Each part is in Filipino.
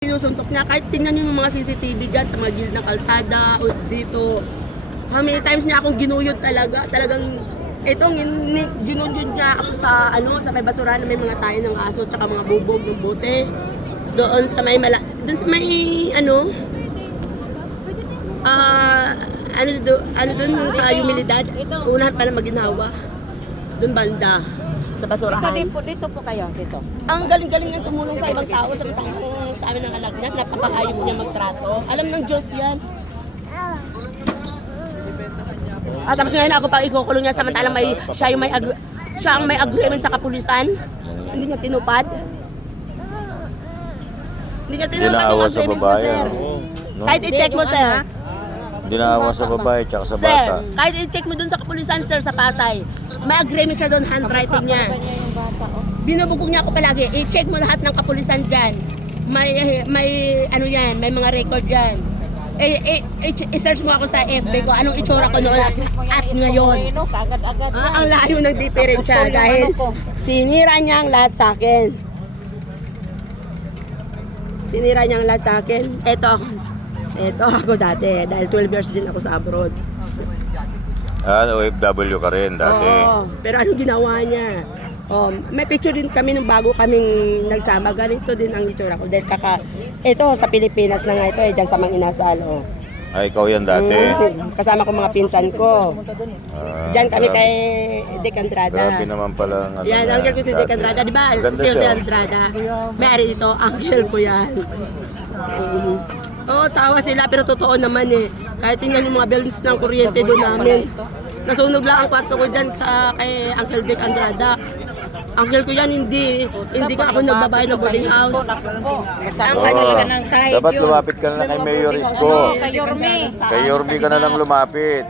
Sinusuntok niya, kahit tingnan niyo yung mga CCTV dyan sa mga gilid ng kalsada o dito. How many times niya akong ginuyod talaga, talagang itong ginuyod niya ako sa sa may basurahan na may mga tayo ng aso tsaka mga bubog ng bote. Doon sa may doon sa may doon sa humilidad, unahan pa na maginhawa. Doon banda sa basurahan. Dito po kayo, dito. Ang galing-galing niyang tumulong sa ibang tao, samantalang sa amin ng anak niya, napakahayop niya magtrato. Alam ng Diyos yan. At tapos ngayon ako pa ikukulong niya samantalang siya ang may agreement sa kapulisan. Hindi niya tinupad. Hindi niya tinupad yung Dinaawa sa agreement mo, babae. sir. No? Kahit i-check mo, sir. Dinaawa sa babae tsaka sa Sir, bata. kahit i-check mo dun sa kapulisan, sir, sa Pasay. May agreement siya doon, handwriting niya. Binubugbog niya ako palagi. I-check mo lahat ng kapulisan dyan. May ano yan, may mga record dyan. I-search mo ako sa FB ko, anong itsura ko noon at ngayon. Agad-agad. Ang layo ng diferensya dahil sinira niya ang lahat sa akin. Sinira niya ang lahat sa akin. Ito ako dati, dahil 12 years din ako sa abroad. OFW ka rin dati. Oo, pero anong ginawa niya? May picture din kami nung bago kaming nagsama. Ganito din ang itsura ko. Dahil ito sa Pilipinas na nga ito, dyan sa Mang Inasal. Ay, ikaw yan dati. Kasama ko mga pinsan ko. Diyan kami kay Dick Andrada. Grabe naman pala ang Yan, niya uncle ko si Dick dati. Andrada. Di ba? Maganda Si Jose siya. Andrada. May-ari dito, uncle ko yan. Oo, tawa sila pero totoo naman eh. Kahit tingnan yung mga bills ng kuryente doon namin. Nasunog lang ang kwarto ko dyan sa kay Uncle Dick Andrada. Uncle ko yan, hindi ka ako nagbabayad ng boarding house. Dapat lumapit ka na lang kay Mayor Isko. Kay Yorme. Kay Yorme ka na lang lumapit.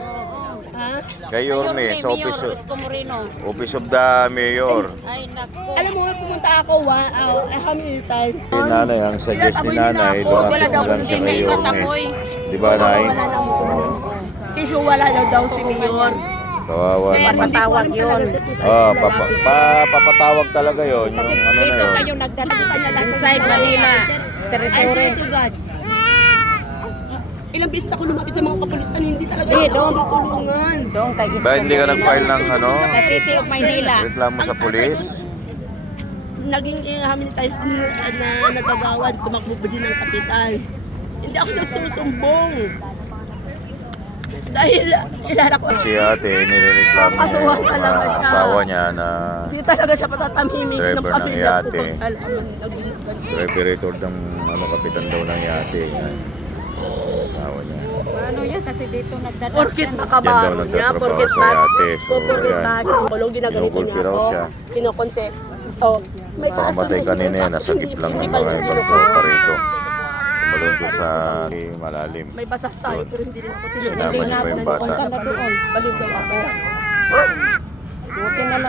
Ha? Kay Yorme, sa Mayor Isko Moreno. Office of the Mayor. Ay, nako. Alam mo, pumunta ako how many times? Si nanay, ang suggest ni nanay, lumapit mo lang siya kay Yorme. Di ba, Nay? Issue wala daw si Mayor. Kawawa Sir, naman. hindi ko alam yun. talaga, sir, Papatawag talaga yon yung ano na Dito yun. kayo nagdadala inside Manila. I Territory. swear to God. Ilang beses ako lumapit sa mga kapulisan, hindi talaga Eh, ako doon. tinutulungan. Doon kay Isko. Bakit hindi ka nag-file ng Sa City of Maynila. reklamo sa pulis? Naging how many times din na nagagawad, tumakbo din ng kapitan. Hindi ako nagsusumbong. Dahil ilala ko, Si ate, nirereklamo niya Kasuhan yung talaga siya. asawa niya na hindi talaga siya patatamimik ng Driver ng pamilya ko. yate. operator ng kapitan daw ng yate. Yan. Asawa niya. Ano yan? Kasi dito nagdadala. Porkit Yan daw makabaho niya, nagtatrabaho porkit sa yate. So, porkit yan. kulong ginaganito Kinugulpi niya raw ako. siya. Kinokonsep. May Pakamatay kanina yan, nasagip lang ng mga ibang tropa rito. Tumalon doon sa malalim. May batas tayo, pero hindi rin ako tinulungan. Sinama niyo pa yung bata. Baliw daw ako. Buti na lang